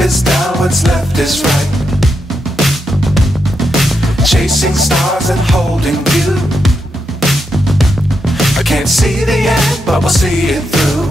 is down, what's left is right. Chasing stars and holding you. I can't see the end, but we'll see it through.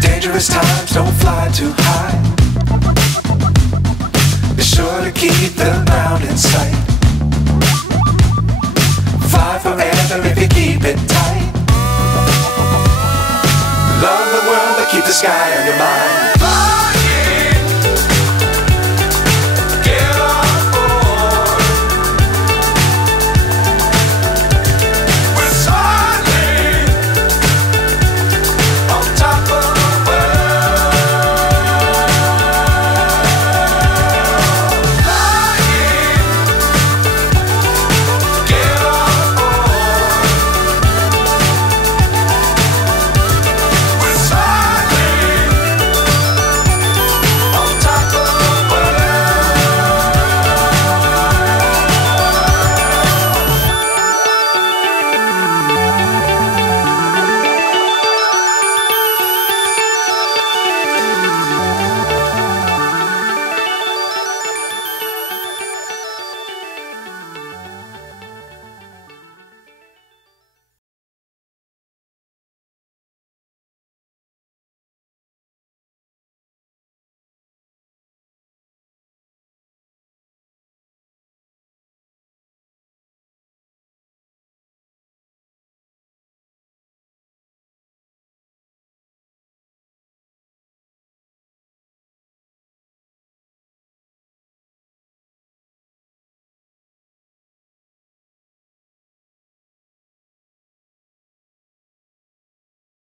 Dangerous times, don't fly too high. Be sure to keep the ground in sight. Fly forever if you keep it tight. Love the world, but keep the sky